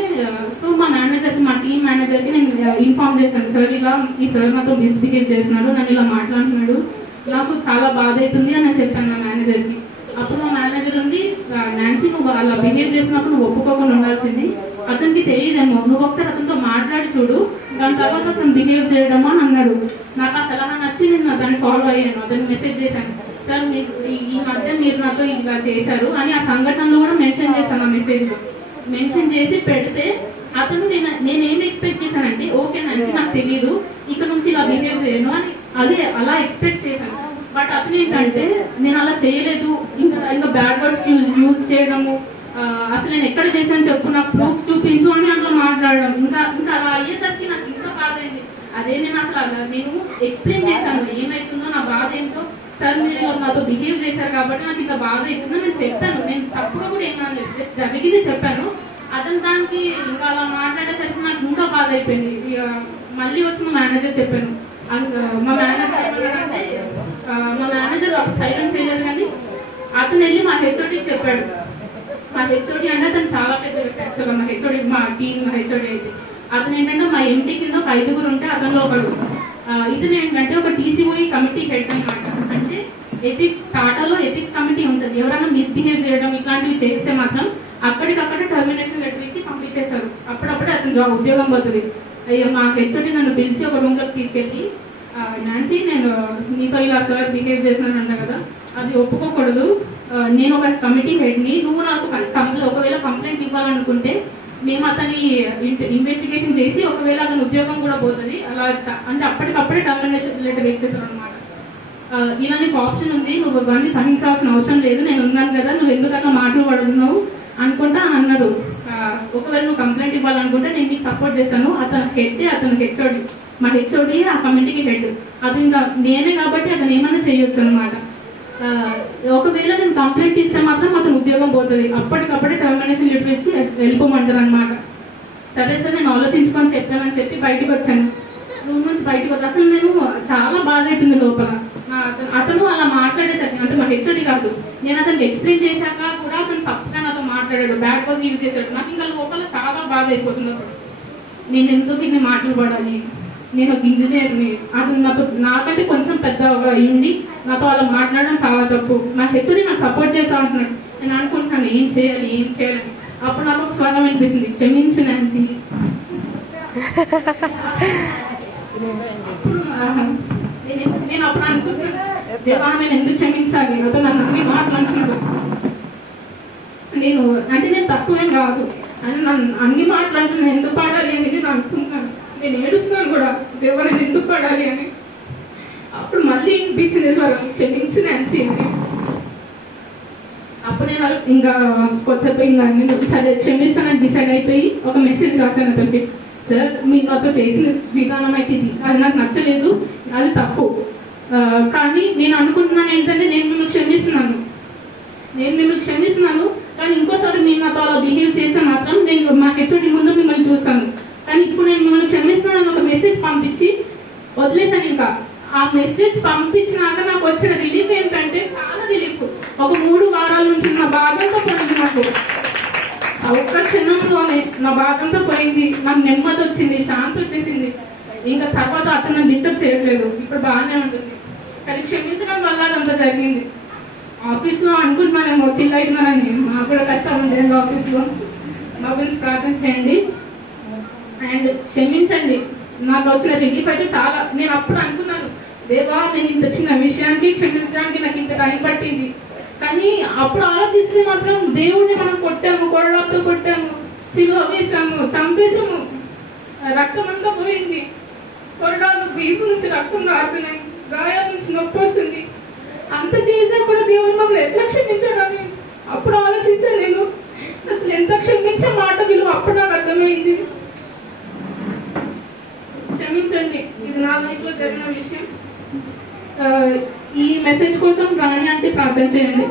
సో మా మేనేజర్కి, మా టీం మేనేజర్కి నేను ఇన్ఫార్మ్ చేశాను, సార్ ఇలా ఈ సార్ నాతో మిస్బిహేవ్ చేస్తున్నాడు, నన్ను ఇలా మాట్లాడుతున్నాడు, నాకు చాలా బాధ అవుతుంది అని నేను చెప్పాను మా మేనేజర్కి. అప్పుడు మా మేనేజర్ ఉంది, నాన్సీ నువ్వు అలా బిహేవ్ చేసినప్పుడు నువ్వు ఒప్పుకోకుండా ఉండాల్సింది, అతనికి తెలియదేమో, నువ్వు ఒకసారి అతనితో మాట్లాడి చూడు, దాని తర్వాత అతను బిహేవ్ చేయడమో అని అన్నాడు. నాకు ఆ సలహా నచ్చి నేను దాన్ని ఫాలో అయ్యాను. అతను మెసేజ్ చేశాను, సార్ ఈ మధ్య మీరు నాతో ఇలా చేశారు అని ఆ సంఘటనలో కూడా మెన్షన్ చేశాను. ఆ మెసేజ్ మెన్షన్ చేసి పెడితే అతను నేనేం ఎక్స్పెక్ట్ చేశానంటే, ఓకే నాకు తెలియదు, ఇక్కడ నుంచి ఇలా బిహేవ్ చేయను అని అలా ఎక్స్పెక్ట్ చేశాను. బట్ అతను ఏంటంటే నేను అలా చేయలేదు, ఇంకా బ్యాడ్ వర్డ్స్ యూజ్ చేయడము, అసలు నేను ఎక్కడ చేశాను చెప్పు, నాకు ప్రూఫ్ చూపించు అని అట్లా మాట్లాడారు. మాట్లాడడం, ఇంకా ఇంకా అలా అయ్యేసరికి నాకు ఇంకా బాధ అయింది. అదే నేను అసలు నేను ఎక్స్ప్లెయిన్ చేశాను ఏమైతుందో, నా బాధ ఏంటో. సార్ మీరు నాతో బిహేవ్ చేశారు కాబట్టి నాకు ఇంత బాధ అవుతుందో నేను చెప్పాను. నేను తప్పుగా కూడా ఏమన్నా జరిగింది చెప్పాను. అతను దానికి ఇంకా అలా మాట్లాడేసరికి నాకు ఇంకా బాధ అయిపోయింది. మళ్ళీ వచ్చి మా మేనేజర్ చెప్పాను. మా మేనేజర్ సైలెన్స్ చేయలేదు, కానీ అతను వెళ్ళి మా హెచ్ఓడికి చెప్పాడు. మా హెచ్ఓడి అంటే అతను చాలా పెద్ద వ్యక్తి. మా హెచ్ఓడి, మా టీం హెచ్ఓడి అయితే అతను ఏంటంటే మా ఎంటీ కింద ఒక 5 ఉంటే అతనిలో ఒకడు. ఇతను ఏంటంటే ఒక టీసీఓఈ కమిటీ హెడ్ అనమాట. అంటే ఎథిక్స్, టాటాలో ఎథిక్స్ కమిటీ ఉంటుంది. ఎవరైనా మిస్బిహేవ్ చేయడం ఇట్లాంటివి చేస్తే మాత్రం అక్కడికక్కడే టర్మినేషన్ లెటర్ ఇచ్చి పంపించేశారు. అప్పుడప్పుడే అతను ఉద్యోగం పోతుంది. మా హెచ్ఓడి నన్ను పిలిచి ఒక రూమ్ లోకి తీసుకెళ్ళి, నాన్సీ నేను నీతో ఇలా సార్ బిహేవ్ చేసినానంట కదా, అది ఒప్పుకోకూడదు. నేను ఒక కమిటీ హెడ్ని, నువ్వు నాకు ఒకవేళ కంప్లైంట్ ఇవ్వాలనుకుంటే మేము అతని ఇన్వెస్టిగేషన్ చేసి ఒకవేళ అతని ఉద్యోగం కూడా పోతుంది. అలా అంటే అప్పటికప్పుడే టర్మినేషన్ లెటర్ ఇచ్చేసారు అనమాట. ఇలా నీకు ఆప్షన్ ఉంది, నువ్వు ఇవన్నీ సహించాల్సిన అవసరం లేదు, నేను ఉన్నాను కదా, నువ్వు ఎందుకన్నా మాటలు పడుతున్నావు అనుకుంటా అన్నారు. ఒకవేళ నువ్వు కంప్లైంట్ ఇవ్వాలనుకుంటే నేను నీకు సపోర్ట్ చేస్తాను. అతను హెడ్, అతను హెచ్ఓడి, మా హెచ్ఓడి ఆ కమిటీకి హెడ్. అది ఇంకా నేనే కాబట్టి అతను ఏమైనా చేయొచ్చు అనమాట. ఒకవేళ నేను కంప్లైంట్ ఇస్తే మాత్రం అతను ఉద్యోగం పోతుంది. అప్పటికప్పుడే టర్మినేషన్ లెటర్ ఇచ్చి వెళ్ళిపోమంటారు అనమాట. సరే సార్ నేను ఆలోచించుకొని చెప్పానని చెప్పి బయటకు వచ్చాను. రూమ్ నుంచి బయటకు వచ్చి అసలు నేను చాలా బాధ అవుతుంది లోపల. అతను అలా మాట్లాడేసరికి, అంటే మా హెచ్ఓడి కాదు, నేను అతనికి ఎక్స్ప్లెయిన్ చేశాక కూడా అతను తప్పుగా నాతో మాట్లాడాడు, బ్యాడ్ వర్డ్ యూజ్ చేశాడు. నాకు ఇంకా లోపల చాలా బాధ అయిపోతుంది. అప్పుడు నేను ఎందుకు ఇన్ని మాటలు పడాలి, నేను ఒక ఇంజనీర్ని, అతను నాకంటే కొంచెం పెద్దగా అయింది, నాతో అలా మాట్లాడడం చాలా తప్పు. నా హెచ్ఓడి నాకు సపోర్ట్ చేస్తా ఉంటున్నాడు. నేను అనుకుంటున్నాను ఏం చేయాలి. అప్పుడు నాకు ఒక స్వరం అనిపిస్తుంది, క్షమించు నాన్సీ. నేను అప్పుడు అనుకుంటున్నాను, దేవా నేను ఎందుకు క్షమించాలి, అతను నన్ను అన్ని మాట్లాడుతున్నాడు. నేను తక్కువేం కాదు అని నన్ను అన్ని మాట్లాడుతున్నాను, ఎందుకు పాడాలి అనేది నేను అనుకుంటున్నాను. నేను ఏడుస్తున్నాను కూడా, దేవా నేను ఎందుకు పడాలి అని. అప్పుడు మళ్ళీ వినిపించింది స్వరం, క్షమించు నాన్సీ అని. అప్పుడు నేను ఇంకా కొత్తపై ఇంకా సరే క్షమిస్తానని డిసైడ్ అయిపోయి ఒక మెసేజ్ రాశాను అతనికి. సార్ మీరు నాతో చేసిన విధానం అయితే ఇది, అది నాకు నచ్చలేదు, అది తప్పు. కానీ నేను అనుకుంటున్నాను ఏంటంటే నేను మిమ్మల్ని క్షమిస్తున్నాను, కానీ ఇంకోసారి నేను నాతో అలా బిహేవ్ చేస్తే మాత్రం నేను మా హెచ్ఓడి ముందు మిమ్మల్ని చూస్తాను. కానీ ఇప్పుడు నేను మిమ్మల్ని క్షమిస్తున్నాను ఒక మెసేజ్ పంపించి వదిలేసాను. ఇంకా ఆ మెసేజ్ పంపించినాక నాకు వచ్చిన రిలీఫ్ ఏంటంటే చాలా రిలీఫ్. ఒక 3 వారాల నుంచి నా బాధంతా పోయింది. నాకు ఒక్క క్షణంలోనే నా బాధంతా పోయింది, నాకు నెమ్మది వచ్చింది, శాంతి వచ్చేసింది. ఇంకా తర్వాత అతను డిస్టర్బ్ చేయట్లేదు, ఇప్పుడు బాగానే ఉంటుంది. కానీ క్షమించడం వల్ల అదంతా జరిగింది. ఆఫీస్లో అనుకుంటున్నానేమో చిల్ అవుతున్నానని, మాకు కూడా కష్టం ఉంటుంది ఆఫీస్లో. మా గురించి ప్రార్థన చేయండి అండ్ క్షమించండి. నాకు వచ్చిన రిలీఫ్ అయితే చాలా. నేను అప్పుడు అనుకున్నాను, దేవా నేను ఇంత చిన్న విషయానికి క్షమించడానికి నాకు ఇంత టైం పట్టింది. కానీ అప్పుడు ఆలోచిస్తే మాత్రం దేవుడిని మనం కొట్టాము, కొరడాలతో కొట్టాము, సిలువ వేసాము, చంపేసాము, రక్తం అంతా పోయింది, కొరడాలు వీపు నుంచి రక్తం రాడుతున్నాయి, గాయాల నుంచి నొప్పి వస్తుంది. అంత చేసినా కూడా దేవుడు మమ్మల్ని ఎట్లా క్షమించాడని అప్పుడు ఆలోచించాను. నేను అసలు ఎంత క్షమించే మాట విలువ అప్పుడు నాకు అర్థమైంది. క్షమించండి, ఇది నా లైఫ్ లో జరిగిన విషయం. ఈ మెసేజ్ కోసం రాణి అంటే ప్రార్థన చేయండి.